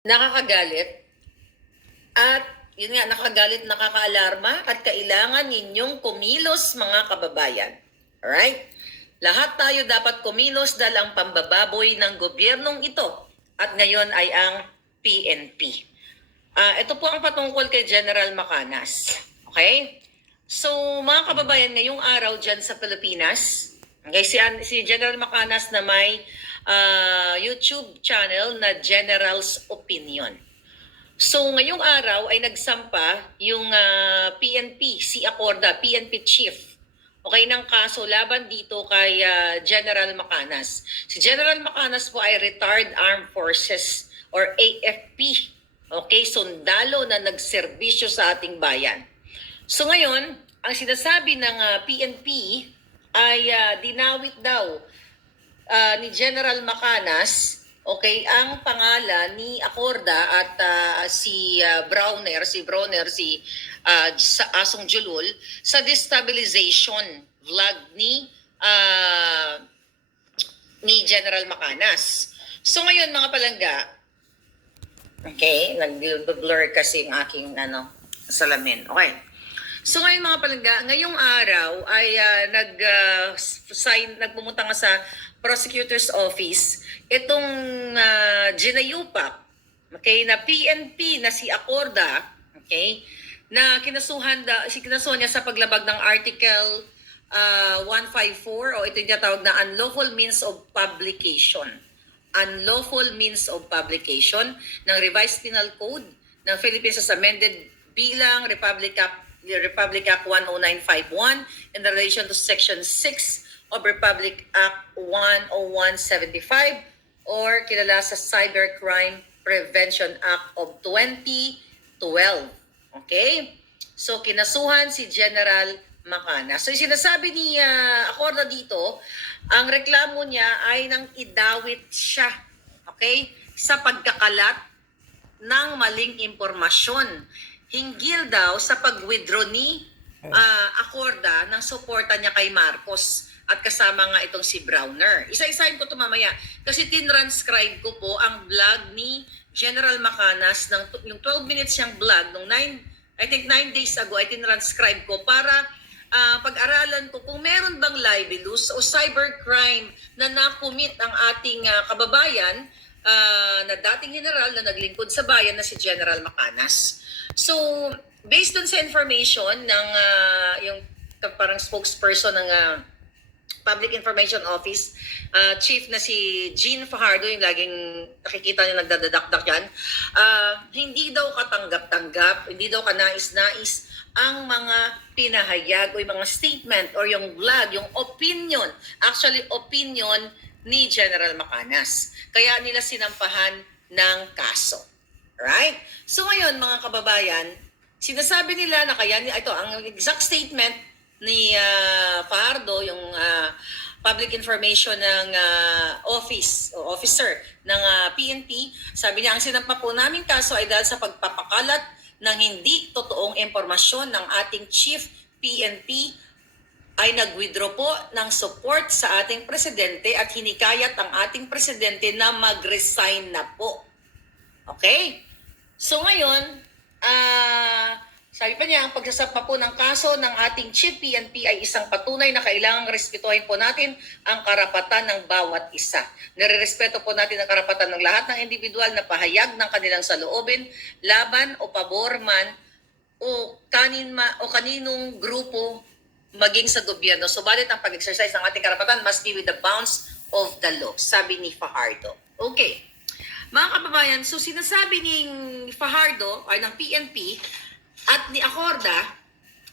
Nakakagalit at yun nga, nakakagalit, nakakaalarma at kailangan ninyong kumilos mga kababayan. Alright? Lahat tayo dapat kumilos dahil ang pambababoy ng gobyernong ito at ngayon ay ang PNP. Ito po ang patungkol kay General Macanas. Okay? So, mga kababayan, ngayong araw dyan sa Pilipinas, okay, si General Macanas na may YouTube channel na General's Opinion. So, ngayong araw ay nagsampa yung PNP, si Acorda, PNP Chief, okay, ng kaso laban dito kay General Macanas. Si General Macanas po ay Retired Armed Forces or AFP. Okay, sundalo na nagserbisyo sa ating bayan. So ngayon, ang sinasabi ng PNP ay dinawit daw ni General Macanas, okay, ang pangalan ni Acorda at si Browner, si Asong Julul sa destabilization vlog ni General Macanas. So ngayon mga palangga, okay, nag-blur kasi yung aking salamin. Okay. So ngayon mga palangga, ngayong araw ay nagpumunta nga sa prosecutor's office itong ginayupak, okay, na PNP na si Acorda, okay, na kinasuhan niya sa paglabag ng Article 154 o ito yung tawag na unlawful means of publication. Unlawful means of publication ng Revised Penal Code ng Philippines as amended bilang Republic Act 10951 in relation to Section 6 of Republic Act 10175 or kilala sa Cybercrime Prevention Act of 2012. Okay? So, kinasuhan si General Macanas. So, sinasabi ni Acorda dito, ang reklamo niya ay nang idawit siya, okay, sa pagkakalat ng maling impormasyon hinggil daw sa pag-withdraw ni Acorda ng suporta niya kay Marcos at kasama nga itong si Browner. Isa-isahin ko ito mamaya kasi tinranscribe ko po ang vlog ni General Macanas ng yung 12 minutes siyang vlog nung 9 days ago ay tinranscribe ko para pag-aralan ko kung meron bang libelous o cybercrime na nakumit ang ating kababayan na dating general na naglingkod sa bayan na si General Macanas. So, based on sa information ng yung parang spokesperson ng Public Information Office, chief na si Jean Fajardo, yung laging nakikita niyo nagdadadakdak yan, hindi daw katanggap-tanggap, hindi daw kanais-nais ang mga pinahayag o yung mga statement or yung vlog, yung opinion, actually opinion ni General Macanas. Kaya nila sinampahan ng kaso. Right? So ngayon mga kababayan, sinasabi nila na kaya ito ang exact statement ni Fajardo, yung public information ng officer ng PNP. Sabi niya, ang sinampa po naming kaso ay dahil sa pagpapakalat ng hindi totoong impormasyon ng ating chief PNP ay nag-withdraw po ng support sa ating presidente at hinikayat ang ating presidente na mag-resign na po. Okay? So ngayon, sabi pa niya, ang pagsasampa po ng kaso ng ating chief PNP ay isang patunay na kailangang respetuhin po natin ang karapatan ng bawat isa. Nirerespeto po natin ang karapatan ng lahat ng individual na pahayag ng kanilang saloobin, laban o pabor man o kaninong grupo maging sa gobyerno. Subalit ang pag-exercise ng ating karapatan must be with the bounds of the law, sabi ni Fajardo. Okay. Mga kababayan, so sinasabi ni Fajardo ay ng PNP at ni Acorda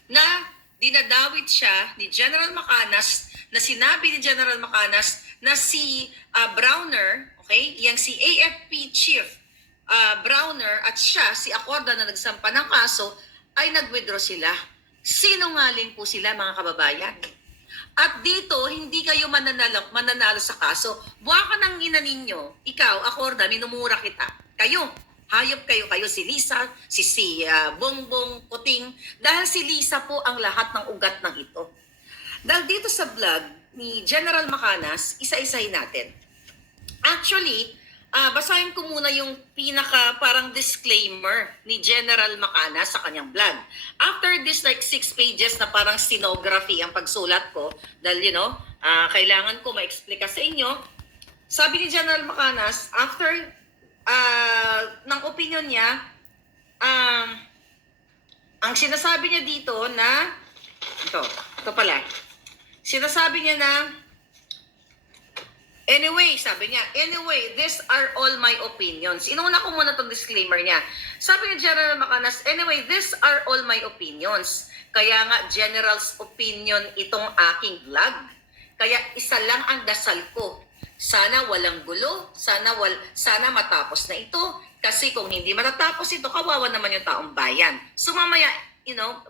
na dinadawit siya ni General Macanas, na sinabi ni General Macanas na si Browner, okay, yang si AFP Chief Browner at siya, si Acorda na nagsampa ng kaso, ay nag-withdraw sila. Sinungaling po sila mga kababayan. At dito, hindi kayo mananalo sa kaso. Buwa ka ng ina ninyo, ikaw, Acorda, minumura kita. Kayo, hayop kayo si Lisa, si Bongbong Kuting, dahil si Lisa po ang lahat ng ugat ng ito. Dahil dito sa vlog ni General Macanas, isa-isahin natin. Actually, basahin ko muna yung pinaka parang disclaimer ni General Macana sa kanyang vlog. After this like 6 pages na parang stenography ang pagsulat ko, dahil kailangan ko ma-explica sa inyo, sabi ni General Macanas, after ng opinion niya, ang sinasabi niya dito na, ito pala, sinasabi niya na, sabi niya, these are all my opinions. Inuna ko muna itong disclaimer niya. Sabi ni General Macanas, these are all my opinions. Kaya nga, General's opinion itong aking vlog. Kaya isa lang ang dasal ko. Sana walang gulo, sana matapos na ito. Kasi kung hindi matatapos ito, kawawa naman yung taong bayan. So mamaya,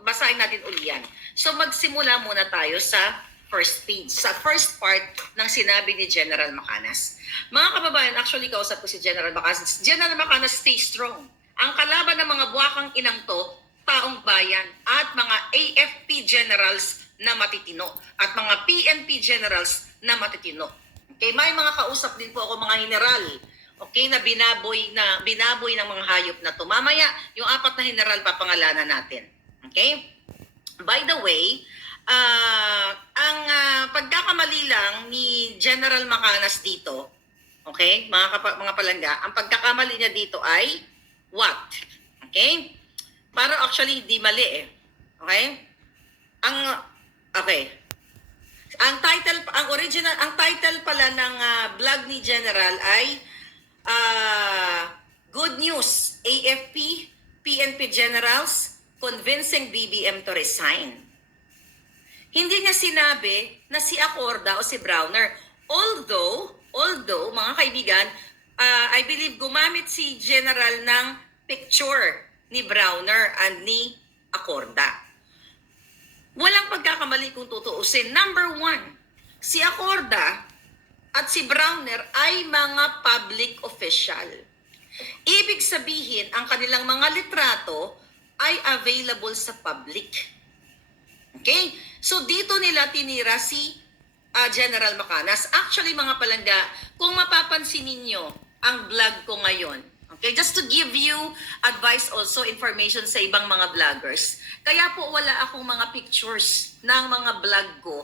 basahin natin uli yan. So magsimula muna tayo sa first page, sa first part ng sinabi ni General Macanas. Mga kababayan, actually kausap ko si General Macanas. General Macanas, stay strong. Ang kalaban ng mga buwakang inang to, taong bayan at mga AFP generals na matitino at mga PNP generals na matitino. Okay, may mga kausap din po ako mga general. Okay, na binaboy ng mga hayop na to. Mamaya, yung 4 na general papangalanan natin. Okay? By the way, ang pagkakamali lang ni General Macanas dito, okay, mga palangga, ang pagkakamali niya dito ay what? Okay? Para actually hindi mali eh. Okay? Ang title pala ng vlog ni General ay Good News, AFP, PNP Generals Convincing BBM to Resign. Hindi niya sinabi na si Acorda o si Browner. Although mga kaibigan, I believe gumamit si General ng picture ni Browner and ni Acorda. Walang pagkakamali kung tutuusin. Number 1, si Acorda at si Browner ay mga public official. Ibig sabihin, ang kanilang mga litrato ay available sa public. Okay? So dito nila tinira si General Macanas. Actually mga palangga, kung mapapansin ninyo ang vlog ko ngayon, okay, just to give you advice also, information sa ibang mga vloggers. Kaya po wala akong mga pictures ng mga vlog ko.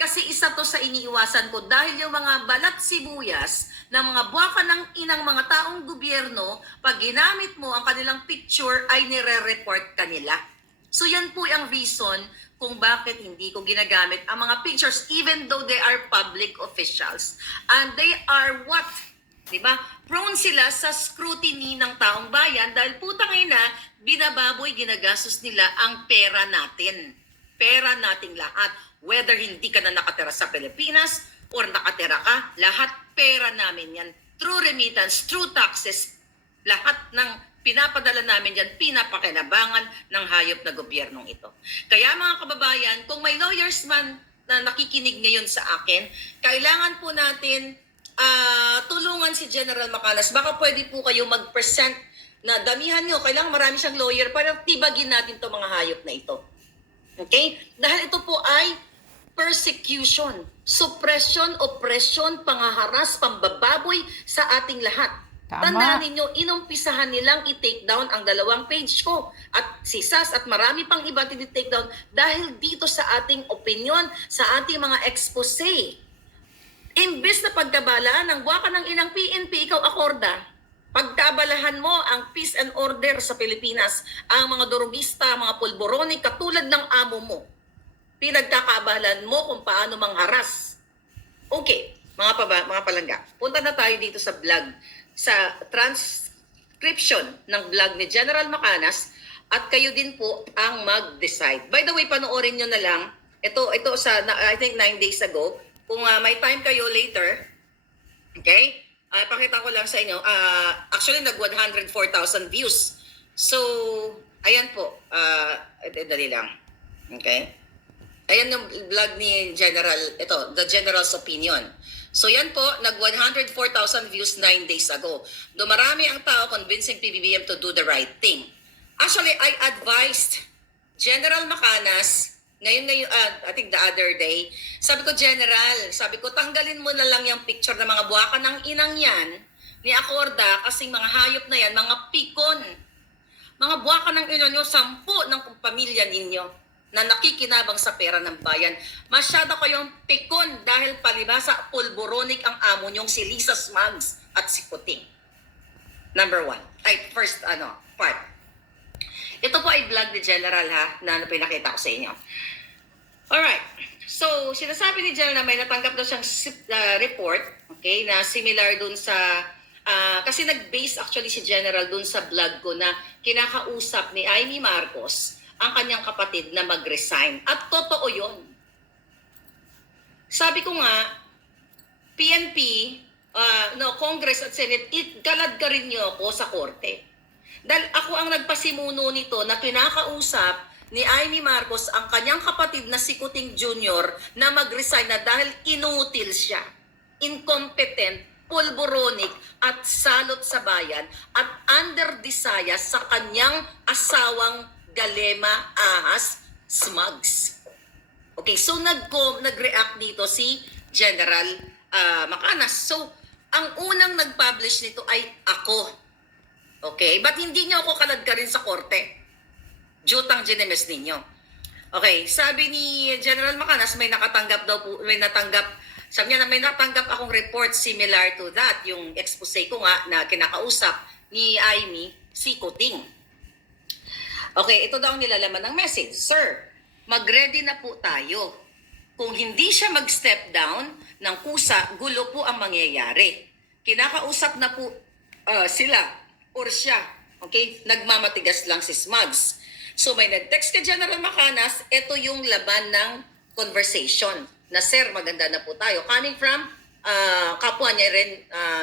Kasi isa to sa iniiwasan ko dahil yung mga balat sibuyas ng mga buwaka ng inang mga taong gobyerno, pag ginamit mo ang kanilang picture ay nire-report kanila. So yan po ang reason kung bakit hindi ko ginagamit ang mga pictures even though they are public officials. And they are what? Diba? Prone sila sa scrutiny ng taong bayan dahil putang ina, binababoy, ginagastos nila ang pera natin. Pera nating lahat. Whether hindi ka na nakatira sa Pilipinas or nakatira ka, lahat pera namin yan. Through remittance, through taxes, lahat ng pinapadala namin yan, pinapakinabangan ng hayop na gobyernong ito. Kaya mga kababayan, kung may lawyers man na nakikinig ngayon sa akin, kailangan po natin tulungan si General Macanas. Baka pwede po kayo mag-present na damihan nyo. Kailangan marami siyang lawyer para tibagin natin itong mga hayop na ito. Okay? Dahil ito po ay persecution, suppression, oppression, pangaharas, pambababoy sa ating lahat. Tama. Tandaan ninyo, inumpisahan nilang i-take down ang 2 page ko. At si Sas at marami pang iba tini-take down dahil dito sa ating opinion, sa ating mga expose. Imbes na pagkabalaan ng buwaka ng inang PNP, ikaw Acorda, pagkabalahan mo ang peace and order sa Pilipinas, ang mga durugista, mga pulboroni, katulad ng amo mo. Pinagkakabalan mo kung paano mangharas. Okay, mga palangga, punta na tayo dito sa vlog, sa transcription ng vlog ni General Macanas at kayo din po ang mag-decide. By the way, panoorin nyo na lang, ito sa, I think 9 days ago, kung may time kayo later, okay, pakita ko lang sa inyo, actually nag 104,000 views. So, ayan po, dali lang, okay. Ayan yung vlog ni General, ito, The General's Opinion. So yan po, nag 104,000 views 9 days ago. Dumarami ang tao convincing PBBM to do the right thing. Actually, I advised General Macanas, ngayon, I think the other day, sabi ko, General, tanggalin mo na lang yung picture ng mga buwaka ng inang yan ni Acorda kasing mga hayop na yan, mga pikon. Mga buwaka ng ino nyo, 10 ng pamilya ninyo na nakikinabang sa pera ng bayan. Masyado kayong pikon dahil palibasa pulboronic ang amo nyong si Lisa Smugs at si Kuting. Number 1. Ay, first part. Ito po ay vlog ni General ha, na pinakita ko sa inyo. Alright. So, sinasabi ni General na may natanggap daw siyang report, okay, na similar dun sa kasi nag-base actually si General dun sa vlog ko na kinakausap ni Amy Marcos ang kanyang kapatid na mag-resign. At totoo yun. Sabi ko nga, PNP, Congress at Senate, galad ka rin niyo ako sa korte. Dahil ako ang nagpasimuno nito na kinakausap ni Amy Marcos ang kanyang kapatid na si Kuting Jr. na mag-resign na dahil inutil siya, incompetent, pulboronic at salot sa bayan at under desire sa kanyang asawang Galema Ahas Smugs. Okay, so nag-react dito si General Macanas. So, ang unang nag-publish nito ay ako. Okay, but hindi niyo ako kalad ka rin sa korte. Jutang ginemes ninyo. Okay, sabi ni General Macanas may nakatanggap daw po, sabi niya na may natanggap akong report similar to that, yung expose ko nga na kinakausap ni Amy si Kuting. Okay, ito daw ang nilalaman ng message. Sir, mag-ready na po tayo. Kung hindi siya mag-step down ng kusa, gulo po ang mangyayari. Kinakausap na po sila or siya. Okay, nagmamatigas lang si Smugs. So may nag-text kay General Macanas, ito yung laban ng conversation. Na sir, maganda na po tayo. Coming from kapwa niya rin,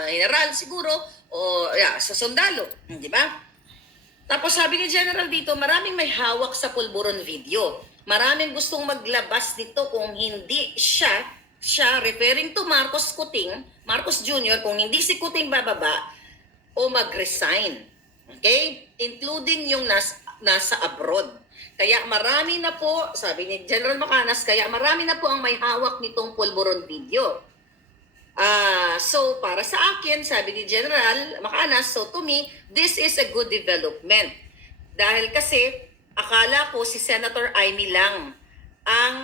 general siguro, o sa sundalo. Di ba? Tapos sabi ni General dito, maraming may hawak sa pulburon video. Maraming gustong maglabas dito kung hindi siya referring to Marcos Kuting, Marcos Jr., kung hindi si Kuting bababa o mag-resign. Okay? Including yung nasa abroad. Kaya marami na po, sabi ni General Macanas, kaya marami na po ang may hawak nitong pulburon video. So para sa akin, sabi ni General Macanas, so to me, this is a good development. Dahil kasi, akala ko si Senator Amy lang ang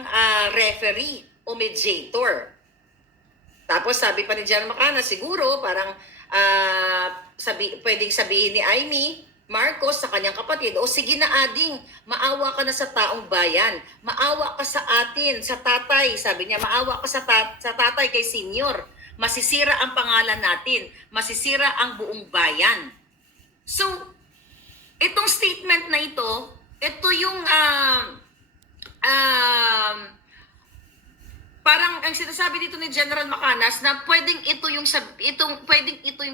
referee o mediator. Tapos sabi pa ni General Macanas, siguro parang pwedeng sabihin ni Amy Marcos sa kanyang kapatid, o sige na ading, maawa ka na sa taong bayan, maawa ka sa atin, sa tatay, sabi niya, maawa ka sa tatay kay senior, masisira ang pangalan natin, masisira ang buong bayan. So, itong statement na ito yung parang ang sinasabi dito ni General Macanas na pwedeng ito yung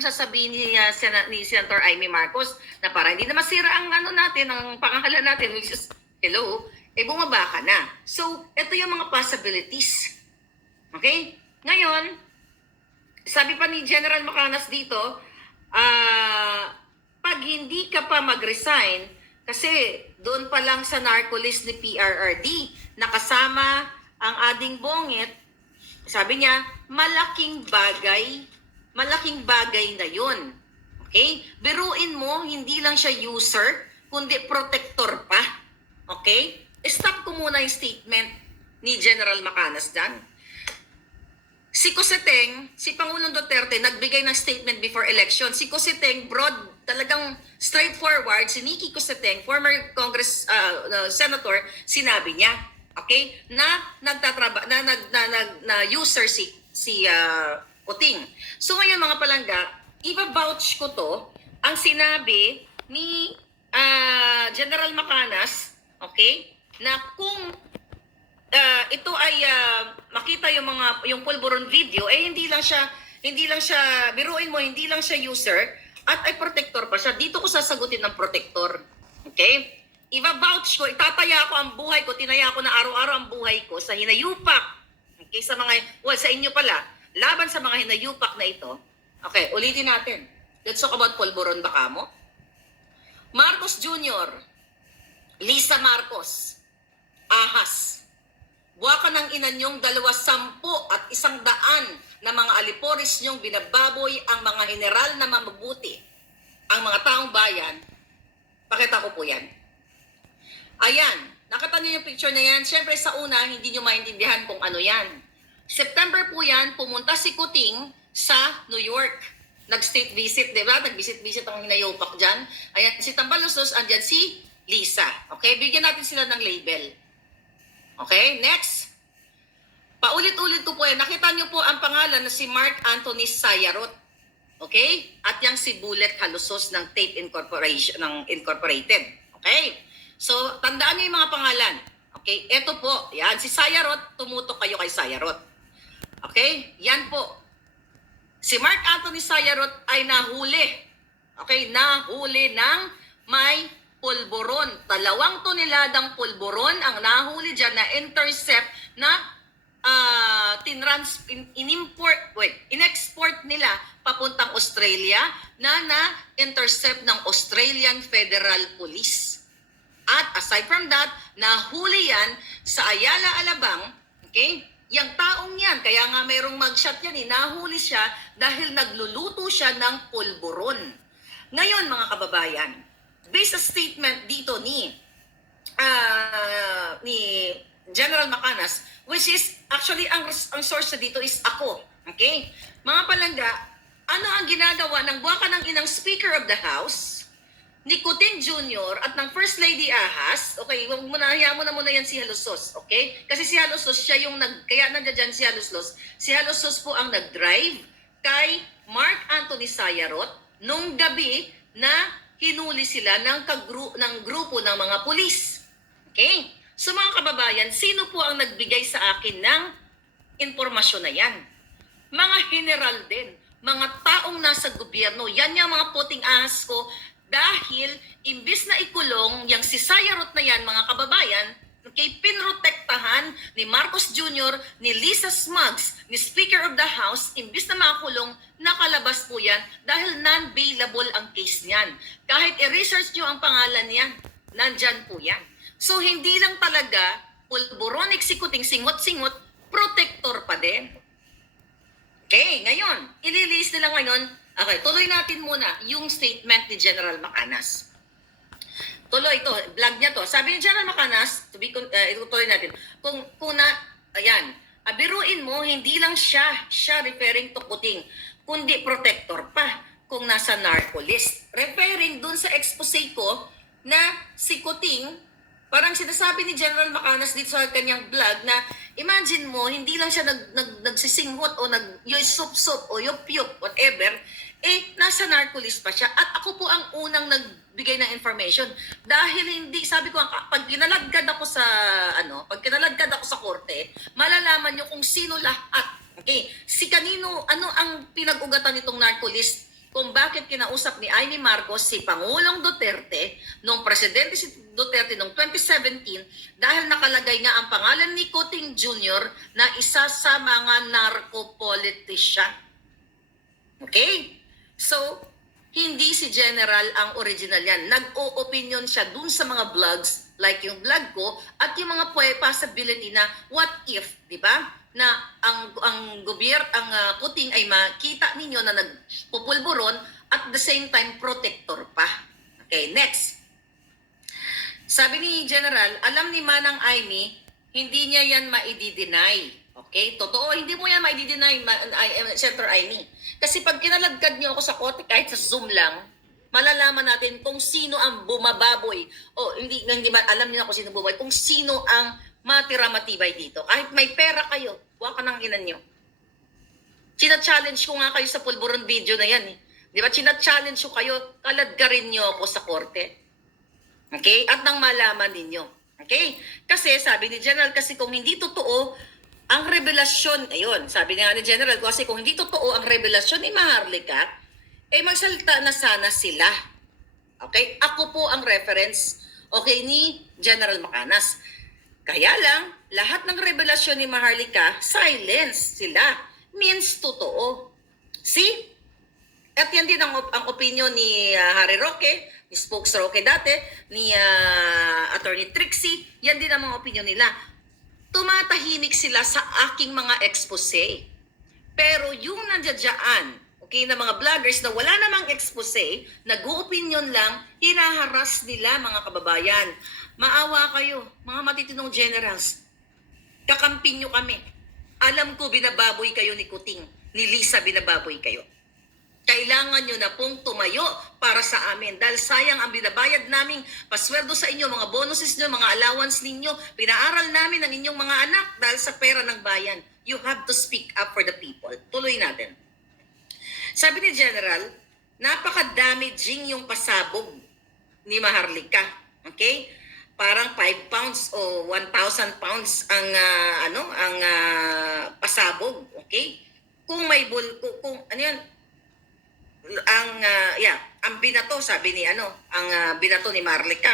sasabihin ni Senator Amy Marcos na para hindi na masira ang natin, ang pangalan natin, which is hello, bumaba ka na. So, ito yung mga possibilities. Okay? Ngayon, sabi pa ni General Macanas dito, pag hindi ka pa mag-resign, kasi doon pa lang sa narco-list ni PRRD, nakasama ang ading bongit, sabi niya, malaking bagay na yun. Okay? Biruin mo, hindi lang siya user, kundi protector pa. Okay? Stop ko muna yung statement ni General Macanas dyan. Si Coseteng, si Pangulong Duterte, nagbigay ng statement before election. Si Coseteng, broad, talagang straightforward, si Nikki Coseteng, former Congress Senator, sinabi niya, okay, na user si Kuting. So ngayon mga palangga, iba-vouch ko to, ang sinabi ni General Macanas, okay, na kung ito ay makita yung pulburon video, hindi lang siya biruin mo, hindi lang siya user at ay protector pa siya. Dito ko sasagutin ng protector. Okay? I-vouch ko, itataya ko ang buhay ko, tinaya ko na araw-araw ang buhay ko sa hinayupak. Okay, sa inyo pala, laban sa mga hinayupak na ito. Okay, ulitin natin. Let's talk about pulburon baka mo. Marcos Jr., Lisa Marcos, Ahas, buwakan ng ina niyong 200 at 100 na mga aliporis niyong binababoy ang mga general na mabubuti, ang mga taong bayan. Pakita ko po yan. Ayan, nakita niyo yung picture na yan. Siyempre sa una, hindi niyo maintindihan kung ano yan. September po yan, pumunta si Kuting sa New York. Nag-state visit, di ba? Nag-visit-visit ang hinayopak dyan. Ayan, si Tambaluslos, andyan si Lisa. Okay, bigyan natin sila ng label. Okay, next. Paulit-ulit ko po yan. Nakita niyo po ang pangalan na si Mark Anthony Sayarot. Okay? At yung si Bullet Halusos ng Tape Incorporation, ng Incorporated. Okay? So, tandaan niyo yung mga pangalan. Okay? Ito po. Yan, si Sayarot, tumutok kayo kay Sayarot. Okay? Yan po. Si Mark Anthony Sayarot ay nahuli. Okay? Nahuli ng may pulburon. 2 toneladang pulburon ang nahuli dyan na intercept na in-export nila papuntang Australia na na-intercept ng Australian Federal Police. At aside from that, nahuli yan sa Ayala, Alabang, okay? Yang taong yan, kaya nga mayroong mugshot yan, nahuli siya dahil nagluluto siya ng pulburon. Ngayon mga kababayan, based sa statement dito ni General Macanas, which is actually ang source dito is ako. Okay? Mga palangga, ano ang ginagawa ng buwaka ng inang Speaker of the House, ni Kuting Jr. at ng First Lady Ahas? Okay, hayaan mo na muna yan si Halusos. Okay? Kasi si Halusos, siya yung kaya nandiyan si Halusos. Si Halusos po ang nag-drive kay Mark Anthony Sayarot nung gabi na hinuli sila ng grupo ng mga pulis. Okay? So mga kababayan, sino po ang nagbigay sa akin ng impormasyon na yan? Mga general din, mga taong nasa gobyerno, yan yung mga puting ahas ko dahil imbis na ikulong yung si Sayarot na yan, mga kababayan, okay, pinrotektahan ni Marcos Jr., ni Lisa Smugs, ni Speaker of the House, imbis na makulong, nakalabas po yan dahil non-bailable ang case niyan. Kahit i-research nyo ang pangalan niyan, nandyan po yan. So, hindi lang talaga pulburon, eksikuting, singot-singot, protector pa din. Okay, ngayon, ililis nila ngayon. Okay, tuloy natin muna yung statement ni General Macanas. Tuloy ito, vlog niya to. Sabi ni General Macanas, itutuloy natin. Ayan, biruin mo, hindi lang siya referring to Kuting, kundi protector pa kung nasa narco list. Referring dun sa expose ko na si Kuting, parang sinasabi ni General Macanas dito sa kanyang vlog na imagine mo, hindi lang siya nagsisinghot o nag-yusup-sup o yup-yup, whatever, nasa narcolist pa siya. At ako po ang unang nagbigay ng information. Dahil hindi, sabi ko, pag kinaladkad ako sa korte, malalaman nyo kung sino lahat. Okay? Si kanino, ano ang pinag-ugatan nitong narcolist? Kung bakit kinausap ni Amy Marcos si Pangulong Duterte nung presidente si Duterte noong 2017 dahil nakalagay nga ang pangalan ni Kuting Jr. na isa sa mga narco-politician. Okay? So, hindi si General ang original yan. Nag-o-opinion siya dun sa mga vlogs like yung vlog ko at yung mga possibility na what if, di ba? Na ang Kuting ay makita ninyo na nagpupulburon at the same time protector pa. Okay, next. Sabi ni General, alam ni Manang Amy, hindi niya yan maidi-deny. Okay, totoo, hindi mo yan maidi-deny, Senator Amy. Kasi pag kinalagkad niyo ako sa korte, kahit sa Zoom lang, malalaman natin kung sino ang bumababoy. O hindi alam niyo na kung sino bumaboy, kung sino ang matira-matibay dito. Kahit may pera kayo, huwag ka ng inan nyo. China-challenge ko nga kayo sa pulburon video na yan. Di ba? China-challenge ko kayo, kaladgarin nyo ako sa korte. Okay? At nang malaman ninyo. Okay? Kasi sabi ni General, kasi kung hindi totoo, ang revelasyon, ayun, sabi nga ni General, kasi kung hindi totoo ang revelasyon ni Maharlika, magsalita na sana sila. Okay? Ako po ang reference, okay, ni General Macanas. Kaya lang, lahat ng revelasyon ni Maharlika, silence sila. Means totoo. See? At yan din ang opinion ni Harry Roque, ni Spokes Roque dati, ni Attorney Trixie. Yan din ang mga opinion nila. Tumatahimik sila sa aking mga expose. Pero yung nandiyadyaan, okay, na mga vloggers na wala namang expose, nag-opinion lang, hinaharas nila mga kababayan. Maawa kayo, mga matitinong generals. Kakampin nyo kami. Alam ko binababoy kayo ni Kuting, ni Lisa binababoy kayo. Kailangan nyo na pong tumayo para sa amin. Dahil sayang ang binabayad naming pasweldo sa inyo, mga bonuses nyo, mga allowance ninyo. Pinaaral namin ang inyong mga anak dahil sa pera ng bayan. You have to speak up for the people. Tuloy natin. Sabi ni General, napaka-damaging yung pasabog ni Maharlika. Okay? Parang 5 pounds o 1,000 pounds ang pasabog. Okay? Kung may kung ano yan, ang binato, sabi ni ang binato ni Marlica,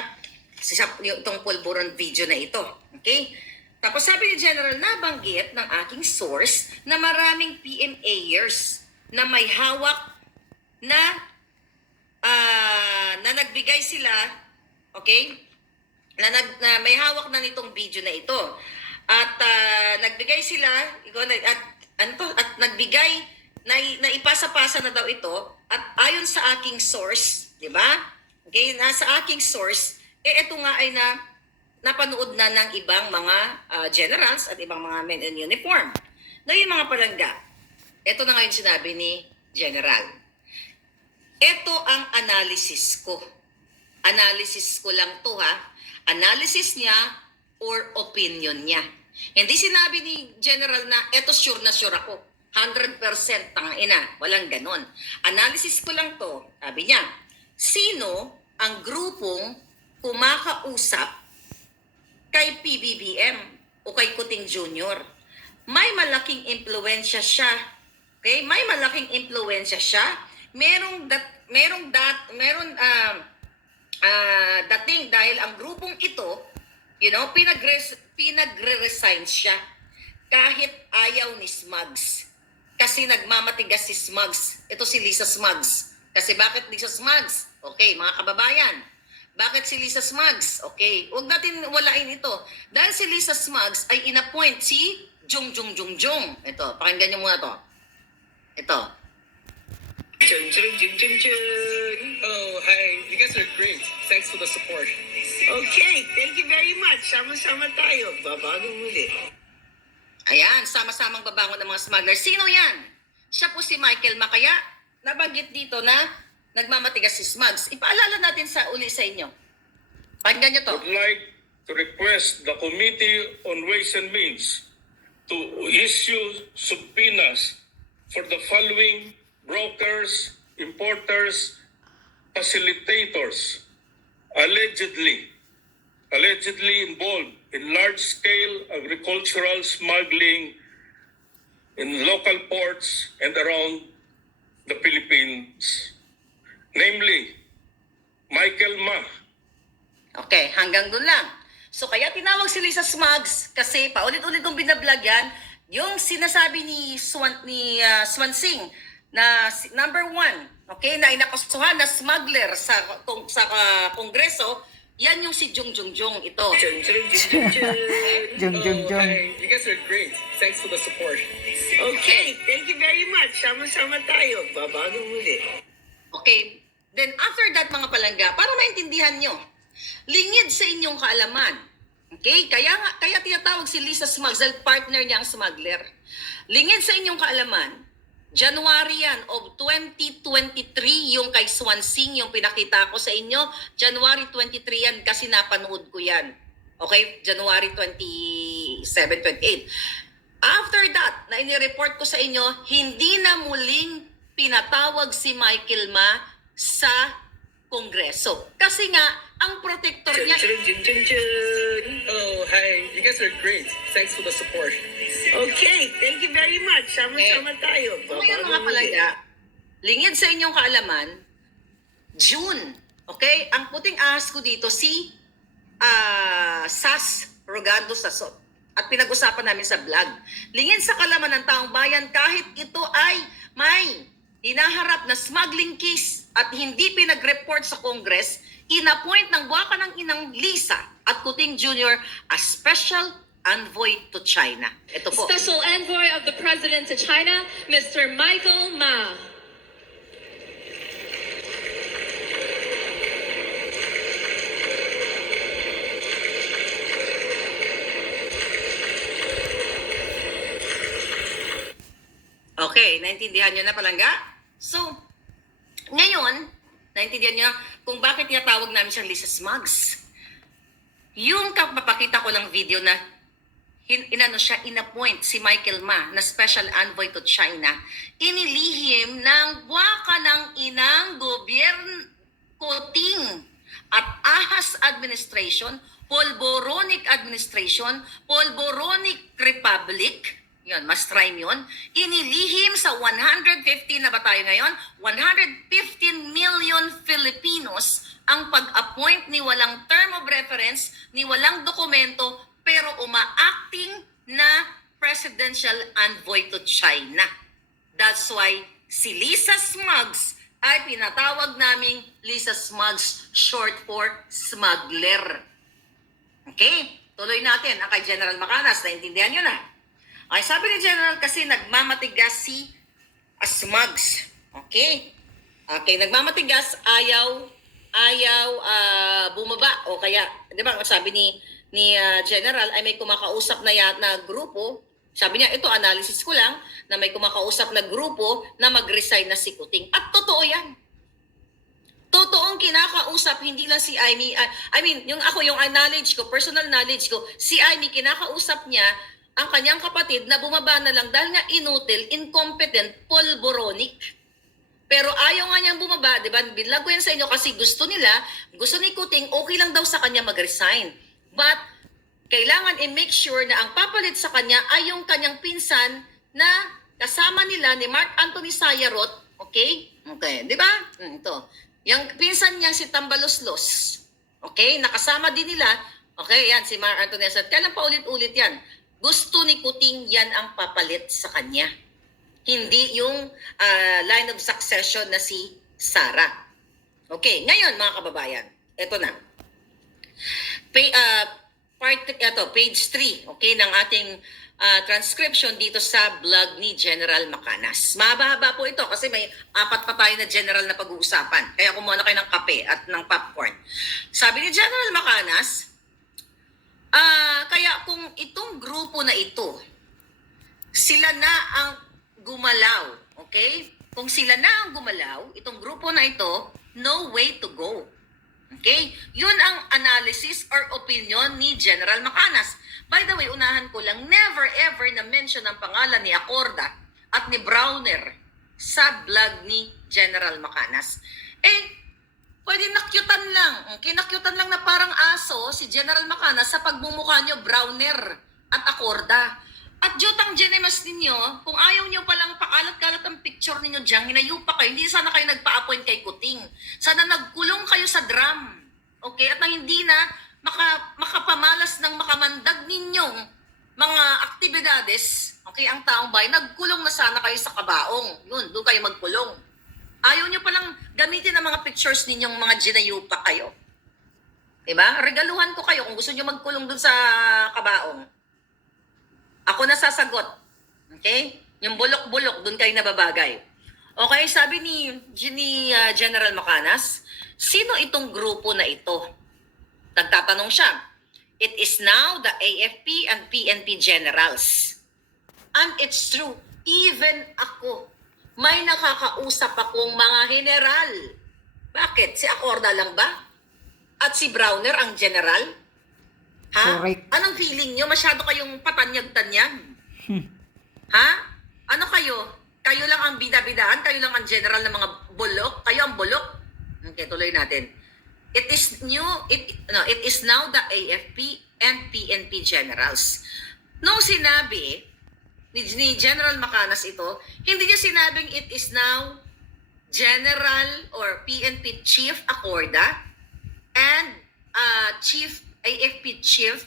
itong pulburon video na ito. Okay? Tapos sabi ni General, nabanggit ng aking source na maraming PMAers na may hawak na nagbigay sila, okay? Na may hawak na nitong video na ito. At nagbigay sila, at nagbigay, na ipasa-pasa na daw ito, at ayon sa aking source, di ba? Okay, nasa aking source, ito nga ay napanood na ng ibang mga generals at ibang mga men in uniform. Ngayon mga palangga, ito na ngayon sinabi ni General. Ito ang analysis ko. Analysis ko lang to ha. Analysis niya or opinion niya. Hindi sinabi ni General na ito sure na sure ako. 100% tangina. Walang ganon. Analysis ko lang to. Sabi niya, sino ang grupong kumakausap kay PBBM o kay Kuting Jr.? May malaking impluwensya siya. Okay? May malaking impluwensya siya. Merong dating dahil ang grupong ito, pinagre-resign siya kahit ayaw ni Smugs. Kasi nagmamatigas si Smugs. Ito si Lisa Smugs. Kasi bakit Lisa Smugs? Okay, mga kababayan. Bakit si Lisa Smugs? Okay, huwag natin walain ito. Dahil si Lisa Smugs ay inappoint si Jung. Ito, pakinggan nyo muna to. Ito. Jung. Oh, hi. You guys are great. Thanks for the support. Okay, thank you very much. Sama-sama tayo. Babagong muli. Ayan, sama-samang babangon ng mga smuggler. Sino yan? Siya po si Michael Macaya. Nabanggit dito na nagmamatigas si Smugs. Ipaalala natin uli sa inyo. Pakinggan nyo to. Would like to request the Committee on Ways and Means to issue subpoenas for the following brokers, importers, facilitators allegedly involved in large-scale agricultural smuggling in local ports and around the Philippines. Namely, Michael Ma. Okay, hanggang doon lang. So kaya tinawag si Lisa Smugs kasi paulit-ulit kong binablog yan, yung sinasabi ni Swansing na number 1, okay, na inakasuhan na smuggler sa Kongreso, yan yung si Jung ito. Jung. Jung. Oh, hi. You guys are great. Thanks for the support. Okay, thank you very much. Sama-sama tayo. Babagong muli. Okay, then after that mga palangga, para maintindihan nyo, lingid sa inyong kaalaman. Okay, kaya tinatawag si Lisa Smugs dahil partner niya ang smuggler. Lingid sa inyong kaalaman, January yan of 2023 yung kay Swansing, yung pinakita ko sa inyo. January 23 yan kasi napanood ko yan. Okay? January 27, 28. After that, na inireport ko sa inyo, hindi na muling pinatawag si Michael Ma sa Kongreso. Kasi nga, ang protector niya... Oh, hi. You guys are great. Thanks for the support. Okay, thank you very much. Sama-sama tayo. Ngayon mga palangga, lingid sa inyong kaalaman, June, okay? Ang puting ahas ko dito, si Sas Rogando Sasot. At pinag-usapan namin sa vlog. Lingid sa kaalaman ng taong bayan, kahit ito ay may hinaharap na smuggling case at hindi pinag-report sa Congress, inappoint ng buwaka ng inang Lisa at Kuting Jr. as special Envoy to China. Ito po. Special Envoy of the President to China, Mr. Michael Ma. Okay, naintindihan nyo na palangga? So, ngayon, naintindihan nyo kung bakit tinatawag namin siyang Lisa Smugs. Yung kapapakita ko ng video na inappoint si Michael Ma na Special Envoy to China, inilihim ng waka ng inang gobyerno Kuting at Ahas Administration, Polboronic Administration, Polboronic Republic, yun, mas rhyme yun, inilihim sa 150 na ba tayo ngayon? 115 million Filipinos ang pag-appoint ni walang term of reference, ni walang dokumento, pero uma-acting na Presidential Envoy to China. That's why si Lisa Smugs ay pinatawag naming Lisa Smugs, short for smuggler. Okay? Tuloy natin ang kay General Macanas. Naintindihan nyo na. Okay, sabi ni General kasi nagmamatigas si Smugs. Okay? Okay, nagmamatigas, ayaw bumaba. O kaya, di ba, sabi ni General ay may kumakausap na grupo. Sabi niya, ito analysis ko lang, na may kumakausap na grupo na mag-resign na si Kuting. At totoo yan. Totoong kinakausap, hindi lang si Amy. Yung knowledge ko, personal knowledge ko, si Amy, kinakausap niya ang kanyang kapatid na bumaba na lang dahil nga inutil, incompetent, polboronic. Pero ayaw nga niyang bumaba, di ba? Binlag ko yan sa inyo kasi gusto ni Kuting, okay lang daw sa kanya mag-resign. But, kailangan i-make sure na ang papalit sa kanya ay yung kanyang pinsan na kasama nila ni Mark Anthony Sayarot. Okay? Okay, di ba? Ito. Yung pinsan niya si Tambaloslos. Okay? Nakasama din nila. Okay, yan si Mark Anthony Sayarot. Kaya lang paulit-ulit yan. Gusto ni Kuting yan ang papalit sa kanya. Hindi yung line of succession na si Sara. Okay, ngayon mga kababayan, ito na. Page 3, okay, ng ating transcription dito sa blog ni General Macanas. Mahaba-haba po ito kasi may 4 pa tayo na general na pag-uusapan. Kaya kumuha na kayo ng kape at ng popcorn. Sabi ni General Macanas, kaya kung itong grupo na ito, sila na ang gumalaw, okay? Kung sila na ang gumalaw, itong grupo na ito, no way to go. Okay? Yun ang analysis or opinion ni General Macanas. By the way, unahan ko lang, never ever na-mention ang pangalan ni Acorda at ni Browner sa blog ni General Macanas. Pwede nakyutan lang. Okay, nakyutan lang na parang aso si General Macanas sa pagmumukha nyo, Browner at Acorda. At jutang genemas ninyo, kung ayaw nyo palang pakalat-kalat ang picture ninyo dyan, hinayupa kayo, hindi sana kayo nagpa-appoint kay Kuting. Sana nagkulong kayo sa drum. Okay? At nang hindi na makapamalas ng makamandag ninyong mga aktibidades, okay, ang taong bayan, nagkulong na sana kayo sa kabaong. Yun, doon kayo magkulong. Ayaw nyo palang gamitin ang mga pictures ninyong mga ginayupa kayo. Diba? Regaluhan ko kayo kung gusto nyo magkulong doon sa kabaong. Ako na sasagot. Okay? Yung bulok-bulok, doon kayo nababagay. Okay, sabi ni General Macanas, sino itong grupo na ito? Nagtatanong siya. It is now the AFP and PNP generals. And it's true, even ako, may nakakausap akong mga general. Bakit? Si Acorda lang ba? At si Browner ang general? Ha? Correct. Anong feeling nyo? Masyado kayong patanyag-tanyag. Ha? Ano kayo? Kayo lang ang bida-bidaan? Kayo lang ang general ng mga bulok? Kayo ang bulok? Okay, tuloy natin. It is now the AFP and PNP generals. Nung sinabi ni General Macanas ito, hindi niya sinabing it is now General or PNP Chief Acorda and AFP Chief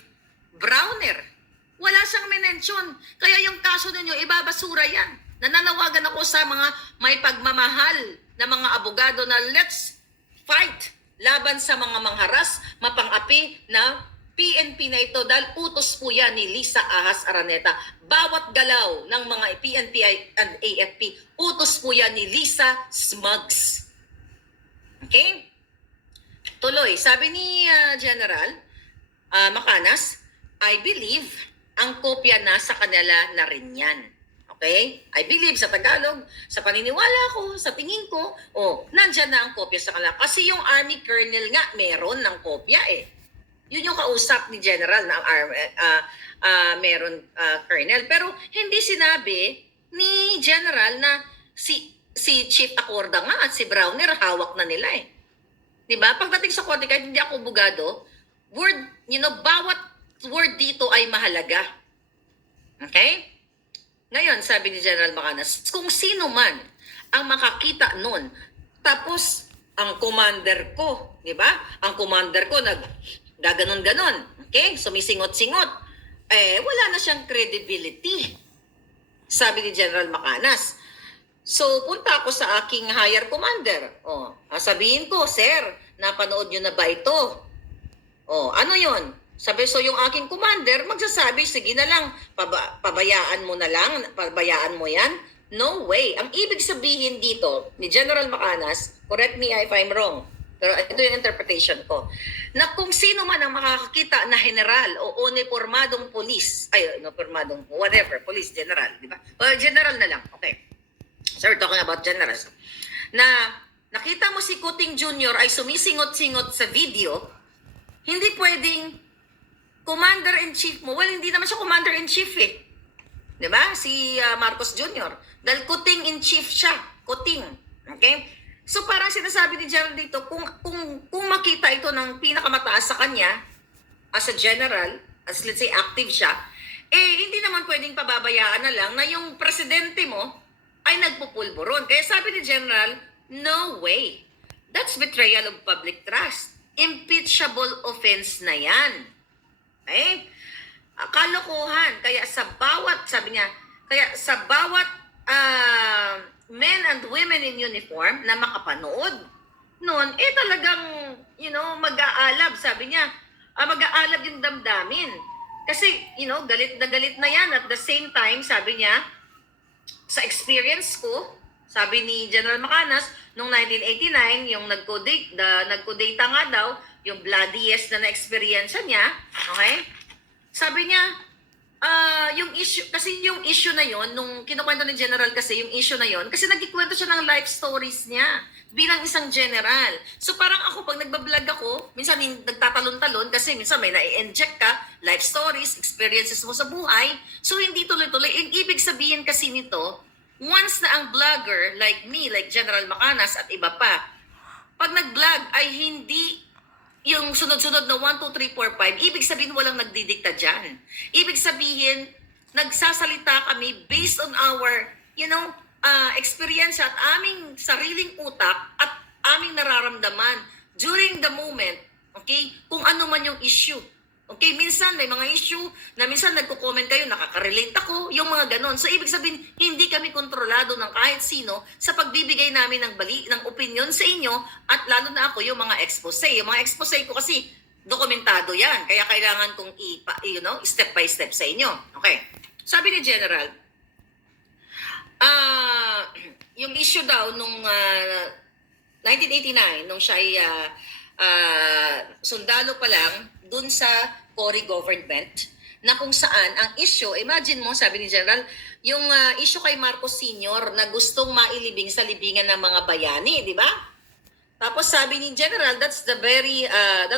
Browner. Wala siyang menensyon. Kaya yung kaso ninyo, ibabasura yan. Nananawagan ako sa mga may pagmamahal na mga abogado na let's fight laban sa mga mangharas, mapang-api na PNP na ito dahil utos po yan ni Lisa Ahas Araneta. Bawat galaw ng mga PNP and AFP, utos po yan ni Lisa Smugs. Okay? Tuloy, sabi ni General Macanas, I believe ang kopya nasa kanila na rin yan. Okay? I believe sa Tagalog, sa paniniwala ko, sa tingin ko, nandyan na ang kopya sa kanila. Kasi yung Army Colonel nga, meron ng kopya eh. Yun yung kausap ni General na meron Colonel. Pero hindi sinabi ni General na si Chief Acorda nga at si Browner hawak na nila eh. 'Di ba? Pagdating sa korte, kahit hindi ako bugado, bawat word dito ay mahalaga. Okay? Ngayon, sabi ni General Macanas, kung sino man ang makakita nun, tapos ang commander ko, 'di ba? Ang commander ko gaganon-ganon, okay? Sumisingot-singot. Wala na siyang credibility. Sabi ni General Macanas. So, punta ako sa aking higher commander. Sabihin ko, sir, napanood nyo na ba ito? Ano yon? Sabi, so yung aking commander, magsasabi, sige na lang, pabayaan mo na lang, pabayaan mo yan. No way. Ang ibig sabihin dito, ni General Macanas, correct me if I'm wrong, pero ito yung interpretation ko, na kung sino man ang makakakita na general o uniformadong police, uniformadong whatever, police general, di ba? General na lang, okay. So we're talking about generals. Na nakita mo si Kuting Jr. ay sumisingot-singot sa video, hindi pwedeng commander-in-chief mo. Well, hindi naman siya commander-in-chief eh. Di ba? Si Marcos Jr. Dahil Kuting-in-chief siya. Kuting. Okay? So parang sinasabi ni General dito, kung makita ito ng pinakamataas sa kanya, as a general, as let's say active siya, hindi naman pwedeng pababayaan na lang na yung presidente mo ay nagpupulburon. Kaya sabi ni General, no way. That's betrayal of public trust. Impeachable offense na yan. Okay? Kalokohan. Kaya sa bawat, sabi niya, men and women in uniform na makapanood noon, talagang, mag-aalab, sabi niya, mag-aalab yung damdamin. Kasi, galit na yan. At the same time, sabi niya, sa experience ko, sabi ni General Macanas, noong 1989, yung nagko-data nga daw, yung bloodiest na na-experience niya, okay? Sabi niya, yung issue na yon nung kinukwento ni General kasi yung issue na yon kasi nagkikwento siya ng life stories niya bilang isang general. So parang ako pag nagbablog ako, minsan nagtatalon-talon kasi minsan may na-inject ka, life stories, experiences mo sa buhay. So hindi tuloy-tuloy. Yung ibig sabihin kasi nito, once na ang vlogger like me, like General Macanas at iba pa, pag nag-vlog ay hindi yung sunod-sunod na 1, 2, 3, 4, 5, ibig sabihin walang nagdidikta dyan. Ibig sabihin, nagsasalita kami based on our, experience at aming sariling utak at aming nararamdaman during the moment, okay? Kung ano man yung issue. Okay, minsan may mga issue na minsan nagko-comment kayo, nakaka-relate ako, yung mga ganon. So, ibig sabihin, hindi kami kontrolado ng kahit sino sa pagbibigay namin ng opinion sa inyo at lalo na ako yung mga expose. Yung mga expose ko kasi dokumentado yan. Kaya kailangan kong step by step sa inyo. Okay. Sabi ni General, yung issue daw nung 1989, nung siya ay sundalo pa lang, dun sa Cory government, na kung saan ang issue, imagine mo, sabi ni General, yung issue kay Marcos Sr. na gustong mailibing sa libingan ng mga bayani, di ba? Tapos sabi ni General, that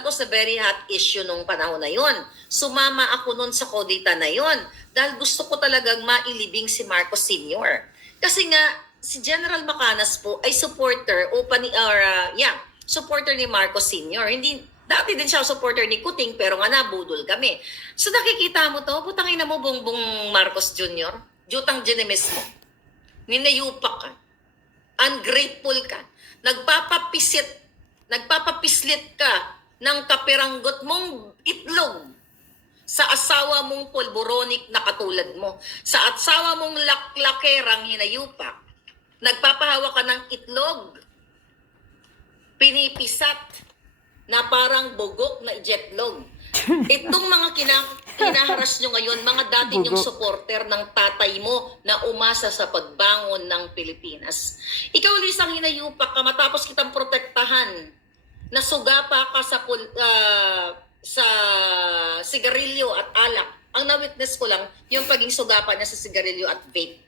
was the very hot issue nung panahon na yon. Sumama ako nun sa Codita na yon dahil gusto ko talagang mailibing si Marcos Sr. Kasi nga, si General Macanas po ay supporter supporter ni Marcos Sr. Dati din siya supporter ni Kuting pero nga nabudol kami. So nakikita mo to, putangin na mo Bongbong Marcos Jr. Jutang Ginemes mo. Ninayupak ka. Ungrateful ka. Nagpapapislit ka ng kapiranggot mong itlog sa asawa mong polboronic na katulad mo. Sa asawa mong laklakerang hinayupak. Nagpapahawa ka ng itlog. Pinipisat na parang bugok na jetlog. Itong mga kinaharas nyo ngayon, mga dati nyong Bugok. supporter ng tatay mo na umasa sa pagbangon ng Pilipinas. Ikaw, Lisang, hinayupak ka matapos kitang protektahan. Nasugapa ka sa sigarilyo at alak. Ang na-witness ko lang, yung paging sugapa niya sa sigarilyo at vape.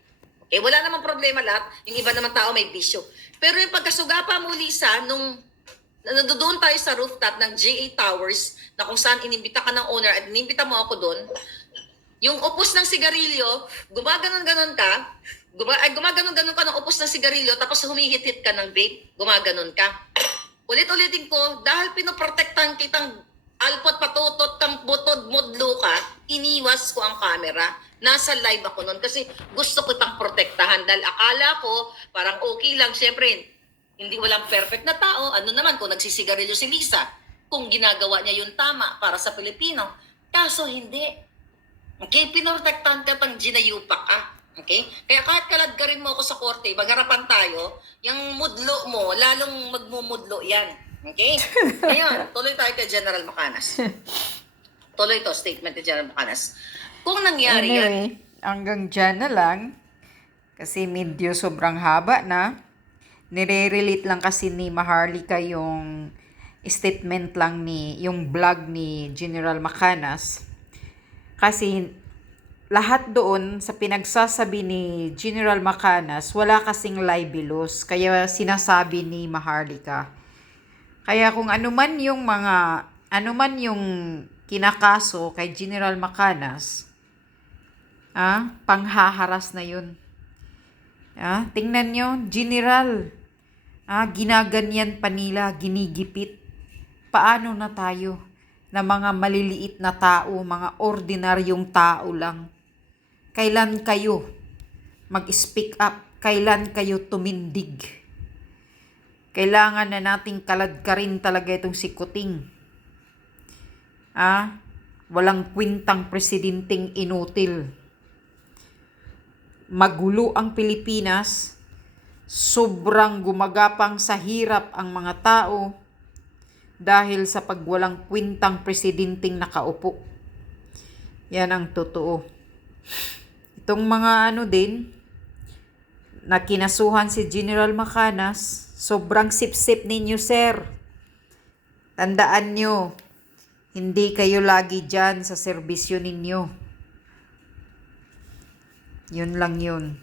Okay, wala namang problema lahat. Yung iba naman tao may bisyo. Pero yung pagkasugapa mo, Lisa, nung nandoon tayo sa rooftop ng GA Towers, na kung saan inimbita ka ng owner at inimbita mo ako doon, yung upos ng sigarilyo, gumaganon-ganon ka, gumaganon-ganon ka ng upos ng sigarilyo, tapos humihit-hit ka ng vape, gumaganon ka. Ulit-ulitin ko, dahil pinoprotektahan kitang alpot patutot kang butod modlo ka, iniwas ko ang camera. Nasa live ako noon kasi gusto ko itang protektahan dahil akala ko parang okay lang. Siyempre, hindi walang perfect na tao. Ano naman kung nagsisigarilyo si Lisa, kung ginagawa niya yung tama para sa Pilipino. Kaso hindi. Okay, pinoprotektahan ka pang ginayupak ka. Okay? Kaya kahit kaladgarin mo ako sa korte, magharapan tayo, yung mudlo mo, lalong magmumudlo yan. Okay? Ngayon, tuloy tayo kay General Macanas. Tuloy to, statement ni General Macanas. Kung nangyari yan, Anyway, hanggang dyan na lang. Kasi medyo sobrang haba na. Nire-relate lang kasi ni Maharlika yung statement lang yung vlog ni General Macanas. Kasi lahat doon sa pinagsasabi ni General Macanas, wala kasing libelous. Kaya sinasabi ni Maharlika. Kaya kung ano man yung kinakaso kay General Macanas, panghaharas na yun. Tingnan nyo, General, ginaganyan pa nila, ginigipit. Paano na tayo na mga maliliit na tao, mga ordinaryong tao lang? Kailan kayo mag-speak up? Kailan kayo tumindig? Kailangan na nating kaladkarin talaga itong si Kuting. Walang kwintang presidenteng inutil. Magulo ang Pilipinas. Sobrang gumagapang sa hirap ang mga tao dahil sa pagwalang kwintang presidenteng nakaupo. Yan ang totoo. Itong mga din, na kinasuhan si General Macanas, sobrang sip-sip ninyo, sir. Tandaan nyo, hindi kayo lagi dyan sa serbisyo ninyo. Yun lang yun.